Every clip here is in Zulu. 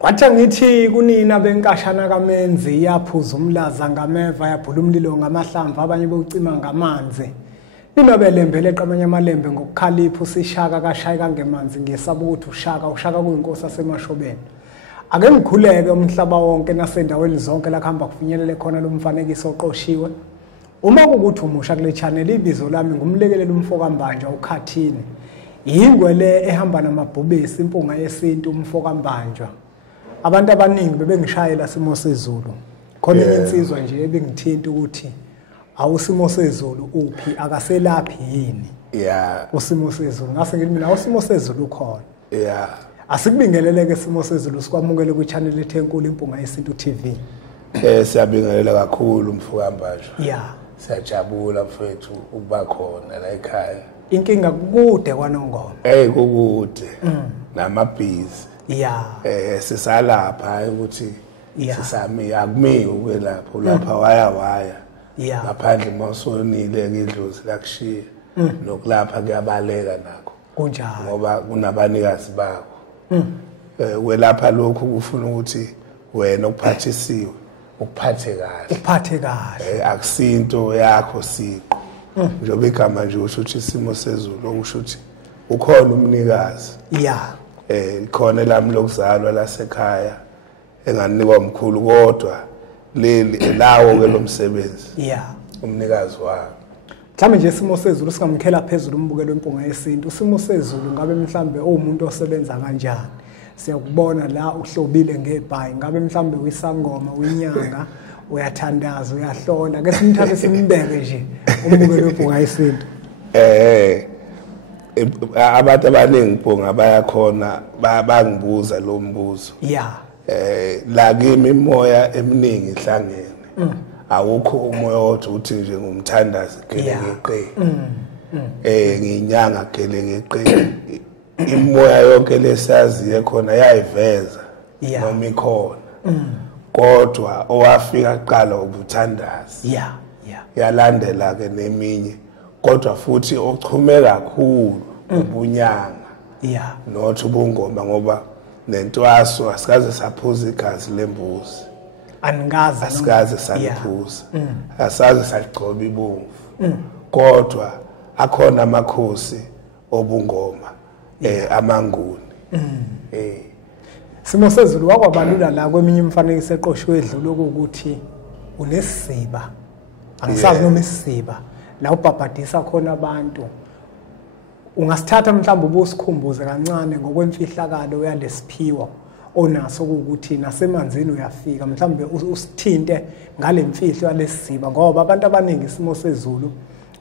Kwathi ngithi kunina benkashana kaMenzi yaphuza umlaza ngameva yaphula umlilo ngamahlamvu abanye beucima ngamanzi. Ninobelembele eqamanye amalembe ngokukhalipha usishaka kashayika ngemanzi ngesaba ukuthi ushaka kuyinkosi asemashobeni. Ake ngikhuleke umhlaba wonke nasendaweni zonke lakhamba kufinyelele khona lo mfanekiso oqoshiwe. Uma ukuthi umusha kule channel ibizo lami ngumlekeleli umfoka Mbanja uKhathini. Yingwele ehamba namabhubesi impunga yesintu umfoka Mbanja. Abantu abaningi bebengishayela simo sezulu. Khona insizwa nje ebengithinta ukuthi awusimo sezulu uphi akaselaphi yini. Usimo sezulu ngase ngithi mina usimo sezulu ukhona. Asikubingeleleke simo sezulu sikwamukele ku channel ethenkulu impunga yesintu TV. Siyabingelela kakhulu umfoka Mbanja. Siyajabula mfethu ukuba khona la ekhaya. Inkinga kude kwaNongoma. Kukude. Namabhizi. Sisalapha ukuthi sisami akumi ukwelapha ulapha waya. Ngaphandle mawusonile ngidlozi lakushiya. Nokulapha kuyabaleka nakho. Kunjalo. Ngoba kunabanikazi bakho. Welapha lokhu kufuna ukuthi wena ukuphathisiwe ukuphathe kahle akusinto yakho siqo njengoba igama nje usho ukuthi isimo sezulu okusho ukuthi ukhona umnikazi khona lami lokuzalwa lasekhaya enganikwa umkhulu kodwa lawo ke lomsebenzi umnikazi wakho mhlawumbe nje isimo sezulu singamkhela phezulu umbukelo wempunga yesintu isimo sezulu ngabe mhlawumbe umuntu osebenza kanjani siyakubona la uhlobile ngebhayi ngabe mhlambe uyisangoma uyinyanga uyathandaza uyahlola ke simthathe simbeke nje umbukelo wempunga yesintu abantu abaningi mpunga bayakhona bangibuza lo mbuzo la kimi imoya eminingi ihlangene awukho umoya othi uthi nje ngumthandazi gelekeqe nginyanga gelekeqe imoya yonke lesaziye khona yayiveza noma ikhona kodwa owafika qala ubuthandazi yalandela ke neminye kodwa futhi ochume kakhulu ubunyanga nothi ubungoma ngoba nentwaso asikaze saphuza igazi lembuzi asikaze saliphuza asaze saligcoba ibomvu kodwa akhona amakhosi obungoma amanguni simo sezulu wakwabalula la kweminye imfanekiso eqoshiwe edlule ukuthi unesiziba angisazi noma isiziba la ubhabhadisa khona abantu ungasithatha mhlawumbe ubusikhumbuze kancane ngokwemfihlakalo yalesiphiwo onaso ukuthi nasemanzini uyafika mhlawumbe usithinte ngalemfihlo yalesiziba ngoba abantu abaningi isimo sezulu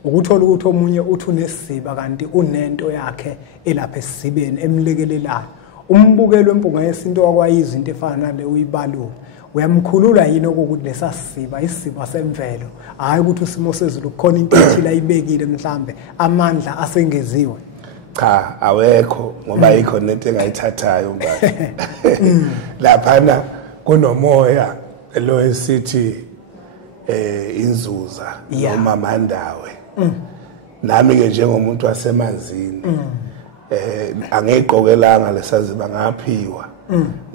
ukuthola ukuthi omunye uthi unesiziba kanti unento yakhe elapha esizibeni emlekelelayo umbukelo wempunga yesinto wakwayizo into efana nale uyibalula uyamkhulula yini ukuthi lesasiziba isiziba semvelo hayi ukuthi usimo sezulu kukhona into ethile ayibekile mhlambe amandla asengeziwe cha awekho ngoba ikho nento engayithathayo manje laphana kunomoya lo esithi inzuza noma mandawe nami ke njengomuntu wasemanzini angiqokelanga lesaziba ngaphiwa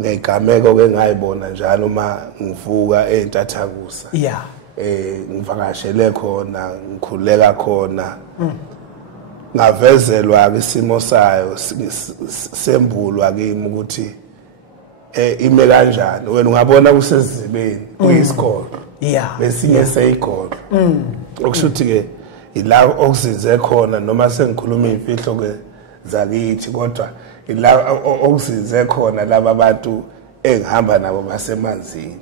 ngegameko ke ngayibona njalo uma ngivuka eNtathakusa ngivakashele khona ngikhuleka khona ngavezelwa isimo sayo sembulwa kimi ukuthi ime kanjani wena ungabona kusezibeni kuyisikolo besinye seyikholo okushuthi ke ila okuzinze khona noma sengikhuluma imfihlo ke zakithi kodwa ila okuzinze khona laba abantu engihamba nabo basemanzini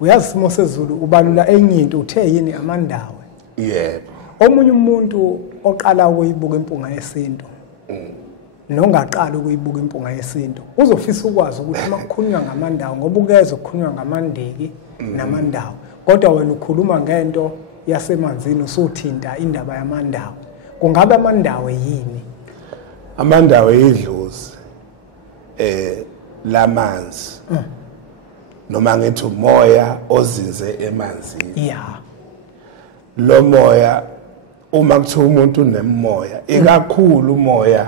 uyazi isimo sezulu ubalula enye into uthe yini amandawe omunye umuntu oqala ukuyibuka impunga yesintu nongaqala ukuyibuka impunga yesintu uzofisa ukwazi ukuthi makukhulunywa ngamandawo ngoba ukeze ukukhulunywa ngamandiki namandawo kodwa wena ukhuluma ngento yasemanzini usuthinta indaba yamandawo kungabe amandawo yini amandawo yidlozi lamanzi noma ngithi umoya ozinze emanzini lo moya uma kuthiwa umuntu unemoya ikakhulu umoya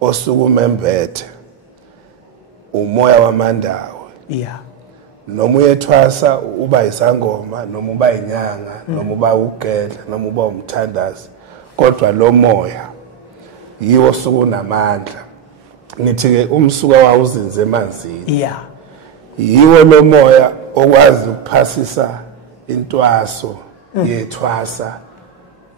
osukuma embethe umoya wamandawo noma uyethwasa uba isangoma noma uba inyanga noma uba ugedla noma uba umthandazi kodwa lo moya yiwo sukunamandla nithi ke umsuka wawuzinze emanzini yiwo lo moya okwazi ukuphasisa intwaso yethwasa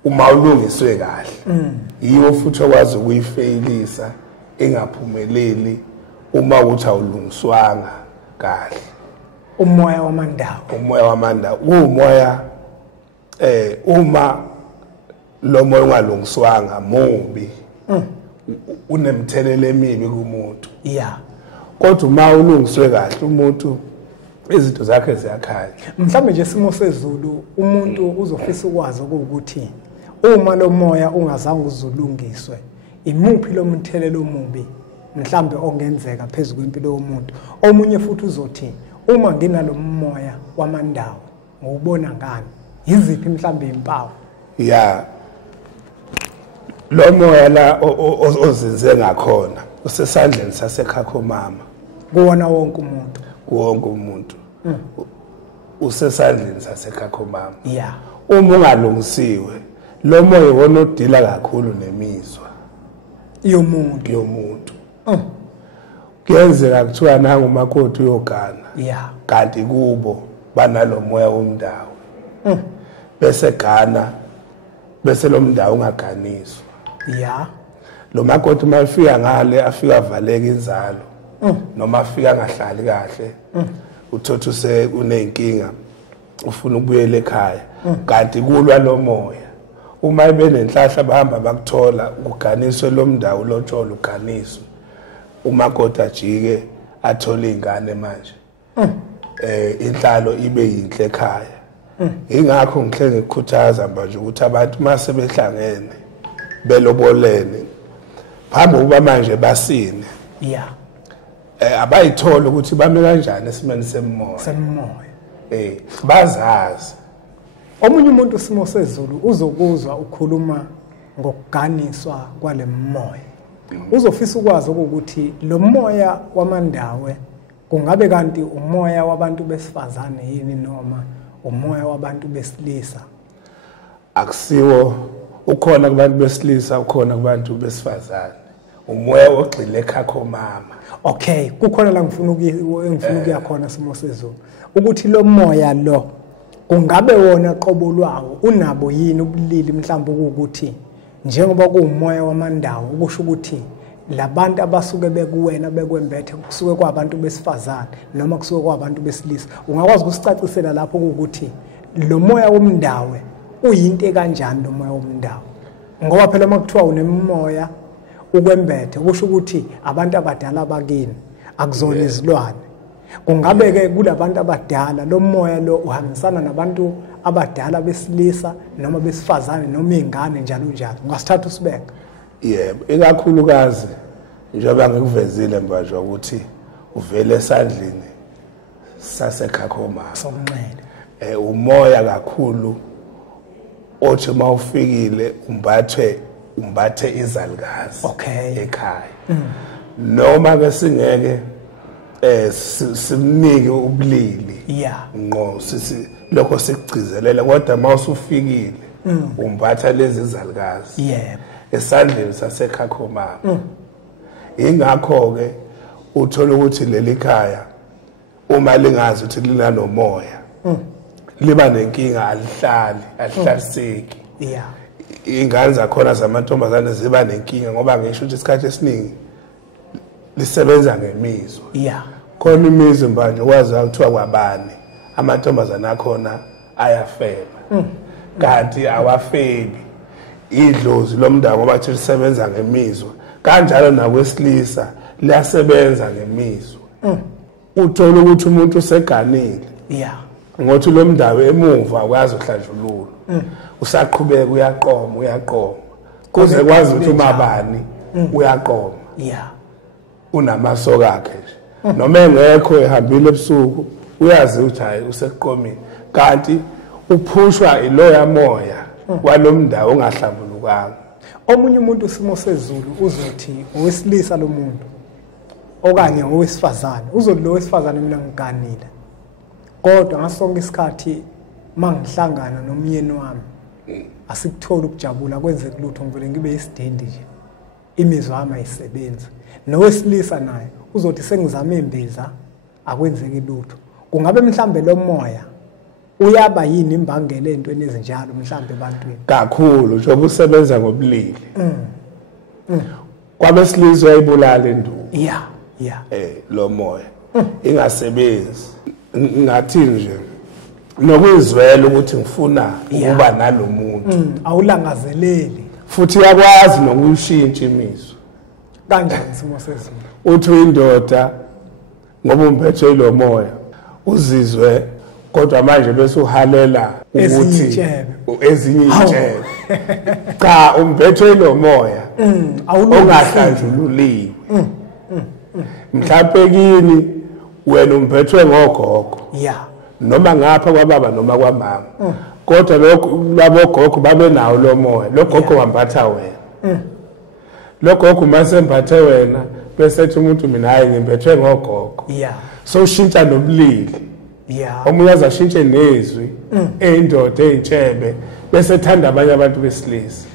uma ulungiswe kahle yiwo futhi okwazi ukuyifeyilisa engaphumeleli uma uthi awulungiswanga kahle umoya wamandawo umoya uma lo moya ungalungiswanga mubi unemthelelo emibi kumuntu kodwa uma ulungiswe kahle umuntu izinto zakhe ziyakhanya mhlawumbe nje isimo sezulu umuntu uzofisa ukwazi ukuthi uma lo moya ungazange uzulungiswe imuphi lo mthelelo omubi mhlawumbe ongenzeka phezulu kwempilo yomuntu omunye futhi uzothi uma nginalo moya wamandawo ngubona ngani iziphi mhlawumbe impawu lo moya la ozinze ngakhona usesandleni sasekhakho mama kuwona wonke umuntu usesandleni sasekhakho mama uma ungalungisiwe lo moya wona odila kakhulu nemizwa yomuntu kuyenzeka kuthiwa nangu umakoti uyogana kanti kubo banalo moya womndawo bese gana bese lo mndawo ungaganiswa lo makoti mayifika ngale afika avaleka inzalo noma afika angahlali kahle uthothu unenkinga ufuna ukubuyela ekhaya kanti kulwa lo moya uma benenhlahla bahamba bakuthola ukuganiswe lo mndawo lotsholo uganiswe umakoti ajike athola izingane manje inhlalo ibe yinhle ekhaya ingakho ngihle ngikukhuthaza manje ukuthi abantu mase behlangene belobolene phambi kuba manje basine abayithola ukuthi bame kanjani esimeni semoya bazazi omunye umuntu isimo sezulu uzokuzwa ukhuluma ngokuganiswa kwale moya uzofisa ukwazi ukuthi lo moya wamandawe kungabe kanti umoya wabantu besifazane yini noma umoya wabantu besilisa akusiwo ukhona kubantu besilisa ukhona kubantu besifazane umoya ogxile ekhakho mama okay kukhona la ngifuna ukuya khona simo sezulu ukuthi lo moya lo kungabe wona qobo lwawo unabo yini ubulili mhlawumbe ukuthi njengoba kuumoya wamandawo ukusho ukuthi labantu abasuke bekuwena bekwembethe kusuke kwabantu besifazane noma kusuke kwabantu besilisa ungakwazi ukusicacisela lapho ukuthi lo moya womndawe uyinto kanjani lo moya womndawo ngoba phela makuthiwa unemoya ukwembethe kusho ukuthi abantu abadala bakini akuzona izilwane kungabe ke kulabantu abadala lo moya lo uhambisana nabantu abadala besilisa noma besifazane noma izingane njalo njalo ungasithatha usibeka ikakhulukazi njengoba ngikuvezile manje ukuthi uvele esandleni sasekhakho mama sokunxele umoya kakhulu othi mawufikile umbathe izalukazi ekhaya noma ke singeke simnike ubulili ngqo lokho sikugcizelela kodwa mawusufikile umbatha lezi zalukazi esandleni sasekhakho mama ingakho ke uthola ukuthi leli khaya uma lingazi ukuthi linanomoya liba nenkinga alihlaliseki ingane zakhona zamantombazane ziba nenkinga ngoba ngisho ukuthi isikhathi esiningi lisebenza ngemizwa khona imizwa manje ukwazi ukuthiwa kwabani amantombazane akhona ayafela kanti awafeli idlozi lomndawo ngobathi lisebenza ngemizwa kanjalo nakwesilisa liyasebenza ngemizwa uthola ukuthi umuntu useganile ngothi lo mndawo emuva akwazi ukuhlanjulula usaqhubeka uyaqoma kuze kwazi ukuthi umabani uyaqoma unamasoka akhe nje noma engekho ehambile ebusuku uyazi ukuthi hayi useqomile kanti uphushwa iloya moya kwalomndawo ongahlambulukanga omunye umuntu isimo sezulu uzothi owesilisa lo muntu okanye owesifazane uzothi lo wesifazane mina ngiganile kodwa ngasonke isikhathi mangihlangana nomyeni wami asikuthola ukujabula kwenze kulutho ngivele ngibe isidindi nje imizwa yami ayisebenzi nowesilisa naye uzothi sengizama imbiza akwenzeki lutho kungabe mhlambe lo moya uyaba yini imbangela entweni ezinjalo mhlambe ebantwini kakhulu njengoba usebenza ngobulili kwabesilisa uyayibulala induku lo moya ingasebenzi ngathi nje nokuzwela ukuthi ngifuna ukuba nalomuntu awulangazeleli futhi uyakwazi nokuyishintsha imizwa kanjani isimo sezulu uthi indoda ngoba umphethe lo moya uzizwe kodwa manje bese uhalela ukuthi ezinye intshebe cha umphethe lo moya ongahlanjululiwe mhlawumbe kini wena umphethwe ngogogo noma ngapha kwababa noma kwamama kodwa lokho labogogo babe nawo lo moya lo gogo wambatha wena lo gogo masembathe wena bese ethi umuntu mina hayi ngimpethwe ngogogo so ushintsha nobulili omunye azashintshe nezwi eindoda eyitshebe bese ethanda abanye abantu besilisa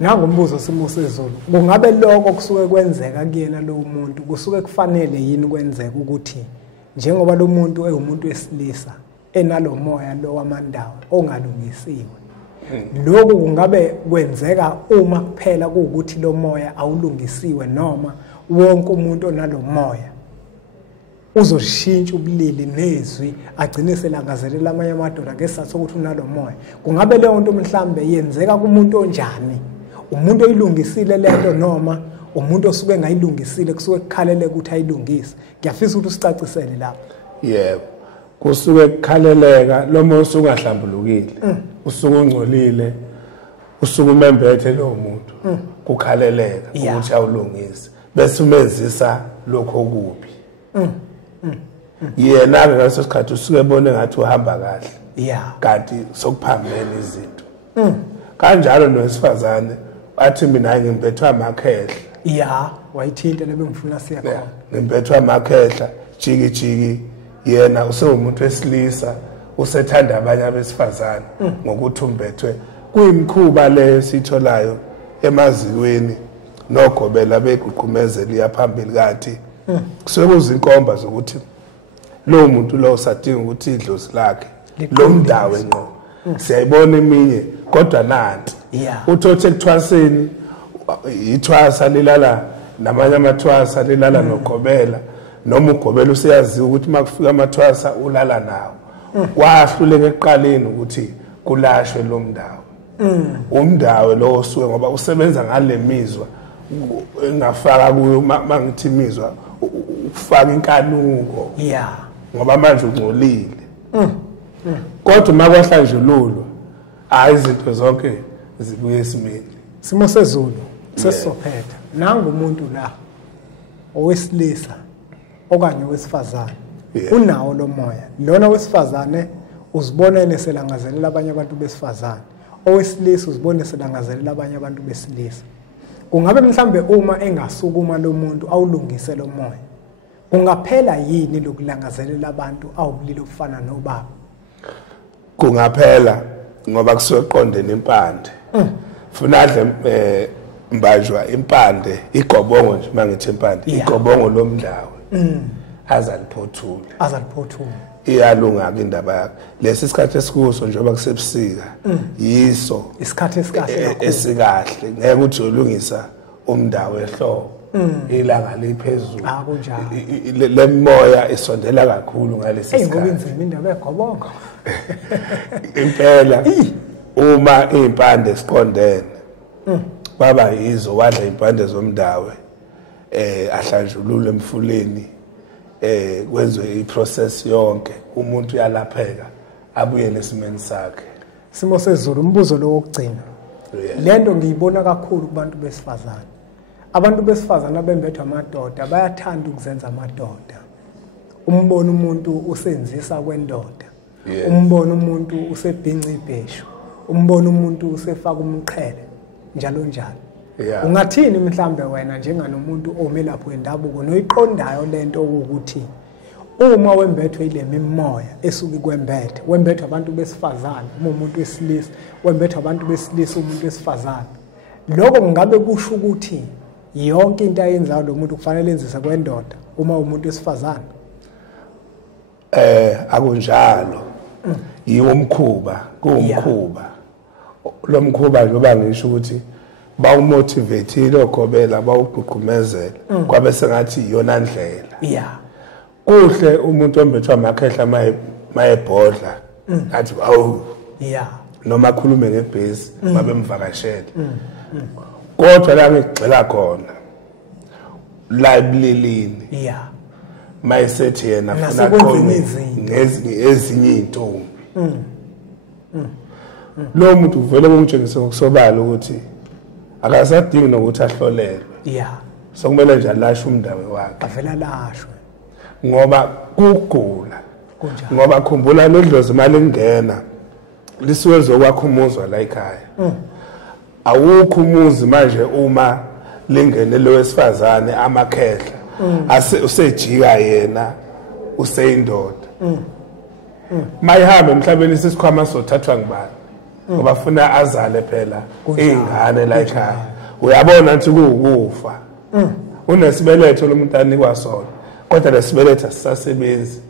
nangombuzo simo sezulu kungabe lokho kusuke kwenzeka kuyena lo muntu kusuke kufanele yini kwenzeka ukuthi njengoba lo muntu umuntu wesilisa enalo moya lo wamandawo ongalungisiwe lokho kungabe kwenzeka uma kuphela ukuthi lo moya awulungisiwe noma wonke umuntu onalo moya uzoshintsha ubulili nezwi agcine selangazelela amanye amadoda ngesizathu sokuthi unalo moya kungabe leyo nto mhlambe yenzeka kumuntu onjani umuntu oyilungisile lento noma umuntu osuke engayilungisile kusuke kukhalele ukuthi ayilungise ngiyafisa ukuthi usicacisele lapho yebo kusuke kukhaleleka lo moya usuke ungahlambulukile usuke ungcolile usuke umembethe lo muntu kukhaleleka ukuthi awulungise bese umenzisa lokho okubi yena ngaso sikhathi usuke ebone ngathi uhamba kahle kanti sokuphambene izinto kanjalo nowesifazane athi mina ngimpethwe amakhehla wayithinta nebengifuna siya khona ngimpethwe amakhehla jiki jiki yena usewumuntu wesilisa usethanda abanye abesifazane ngokuthi umbethwe kuyimkhuba leyo sitholayo emazikweni nogobela beguqumezela iyaphambili kathi kusuke kuzinkomba zokuthi lo muntu lo usadinga ukuthi idlozi lakhe lo mdawe ngqo siyayibona eminye kodwa nanti uthothe ekuthwaseni ithwasa lilala namanye amathwasa lilala nogobela noma ugobela usiyazi ukuthi makufika amathwasa ulala nawo kwahluleke ekuqaleni ukuthi kulashwe lo mdawo umdawe lo osuke ngoba usebenza ngale mizwa engafaka kuyo mangithi imizwa ufaka inkanuko ngoba manje ungcolile kodwa makwahlanjululwa hayi izinto zonke zibuye esimeni simo sezulu sesizophetha nanga umuntu la owesilisa okanye owesifazane unawo lo moya lona wesifazane uzibona eneselangazelela abanye abantu besifazane owesilisa uzibona eselangazelela abanye abantu besilisa kungabe mhlambe uma engasukuma lo muntu awulungise lo moya kungaphela yini lokulangazelela abantu awubulilo kufana nobaba kungaphela ngoba kusuke qondene impande funa adle mbajwa impande igobongo nje mangithi impande igobongo lomdawo azaliphothule iyalunga ke indaba yakhe lesi isikhathi esikuso njengoba kusebusika yiso isikhathi esikahle esikahle ngeke uthi ulungisa umdawo ehlobo ilanga liphezulu kunjalo le moya isondela kakhulu ngalesi sikhathi ngoba inzima indaba egobongo impela uma impande siqondene baba yizo wadla impande zomdawe ahlanjulule emfuleni kwenziwe iprocess yonke umuntu uyalapheka abuye lesimeni sakhe simo sezulu umbuzo lo wokugcina lento ngiyibona kakhulu kubantu besifazana abantu besifazana abembethwa amadoda bayathanda ukuzenza amadoda umbona umuntu usenzisa kwendoda umbona umuntu usebhinca ibheshu umbona umuntu usefaka umqhele njalo njalo ungathini mhlambe wena njenganomuntu ome lapho endabuko noyiqondayo lento ukuthi uma wembethwe ile mimoya esuki kwembethe wembethwe abantu besifazane umuntu wesilisa wembethwe abantu besilisa umuntu wesifazane lokho kungabe kusho ukuthi yonke into ayenzayo lo muntu kufanele enzise kwendoda uma umuntu wesifazane akunjalo yiwo umkhuba kuwumkhuba lo mkhuba njoba ngisho ukuthi bawumotivateile ogobela bawugqugqumezela kwabe sengathi iyona ndlela kuhle umuntu ombethwa amakhehla mayebhodla athi awu noma akhulume ngebhesi babemvakashela kodwa la ngigxila khona la ebulilini mayisethi yena funa khona ezinye intombi lo muntu uvele kungitshengisa ngokusobala ukuthi akasadingi nokuthi ahlolelwe sokumele nje alashe umndawe wakhe avela lashwe ngoba kugula ngoba khumbula lodlozi imali ngena lisuke zokwakha umuzwa la ekhaya awukho umuzi manje uma lingene lo wesifazane amakhehla usejika yena useyindoda mayihambe emhlabeni sisikhwama sothathwa ngibani ngoba funa azale phela ingane la ekhaya uyabona ukuthi kuukufa unesibeletho lomuntu anikwa sona kodwa lesibeletho asisasebenzi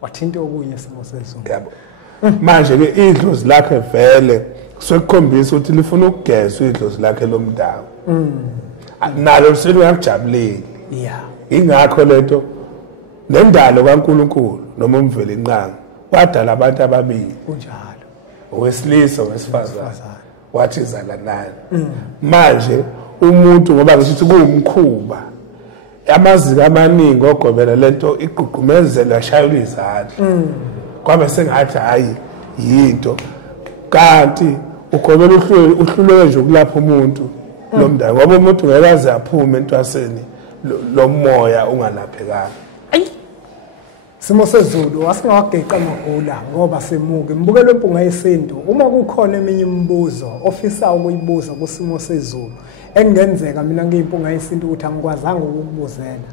wathinta okunye simo sezulu yabo manje ke idlozi lakhe vele sekukhombisa ukuthi lifuna ukugeza idlozi lakhe lomdawo nalo liselo yakujabuleli ingakho lento nendalo kaNkuluNkulu noma umveli inqanga wadala abantu ababili kunjalo owesilisa owesifazane wathi zalanani manje umuntu ngoba ngithi kuwumkhuba amaziko amaningi ogobela lento igqugqumezela yashayula izandla kwabe sengathi hayi yinto kanti ugobela uhluleke nje ukulapha umuntu lomndane ngoba umuntu ngeke aze aphume entwaseni lomoya ungalaphekanga simo sezulu wasingawageqa amagula ngoba semuke mbukelo impunga yesintu uma kukhona eminye imibuzo ofisa ukuyibuza kusimo sezulu engenzeka mina ngiyimpunga yesintu ukuthi angikwazanga ukubuzela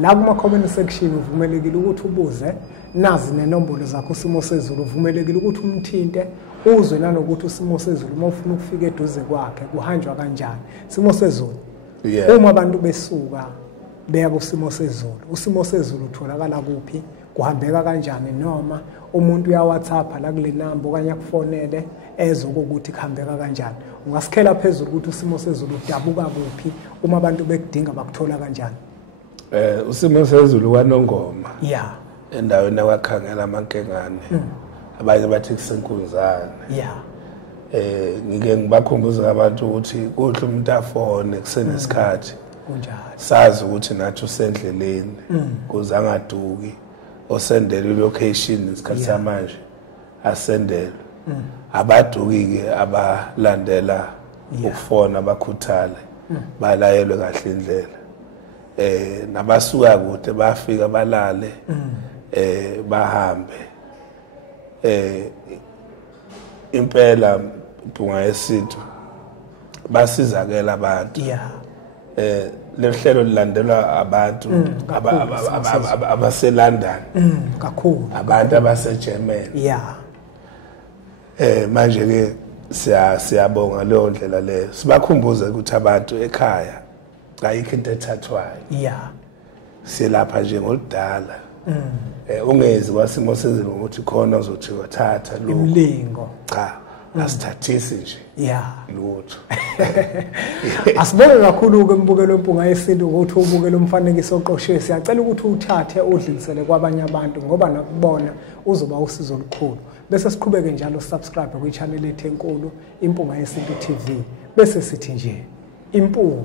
la kuma comment section uvumelekile ukuthi ubuze nazi nenombolo zakho simo sezulu uvumelekile ukuthi umthinte uzwe nanokuthi usimo sezulu uma ufuna ukufika eduze kwakhe kuhanjwa kanjani simo sezulu uma abantu besuka beya kusimo sezulu usimo sezulu utholakala kuphi kuhambeka kanjani noma umuntu uya WhatsApp la kule number okanye akufonele ezokuthi kuhambeka kanjani ungasikhela phezulu ukuthi usimo sezulu udabuka kuphi uma abantu bekudinga bakuthola kanjani usimo sezulu kwaNongoma endaweni yakwakhangela amankengane abanye bathi kusenkunzane ngike ngibakhumbuza abantu ukuthi kuhle umuntu afone kusenesikhathi kunjalo sazi ukuthi nathi usendleleni kuze angaduki osendele location isikhathi samanje asendele abaduki-ke abalandela ukufona abakhuthale balayelwe kahle indlela nabasuka kude bafika balale bahambe impela impunga yesintu basizakela abantu lehlelo lilandelwa abantu abaseLondon kakhulu abantu abaseGermany manje ke siyabonga leyo ndlela leyo sibakhumbuze ukuthi abantu ekhaya ayikho into ethathwayo silapha nje ngoludala ungezi kwasimo sezulu ukuthi khona uzothi wathatha lo imlingo cha asithathisi nje lutho asibonge kakhulu ke mbukelo impunga yesintu ukuthi ubukele umfanekiso oqoshiwe siyacela ukuthi uthathe udlulisele kwabanye abantu ngoba nakubona uzoba usizo olukhulu bese siqhubeke njalo subscribe ku channel yethu enkulu Impunga Yesintu TV bese sithi nje impunga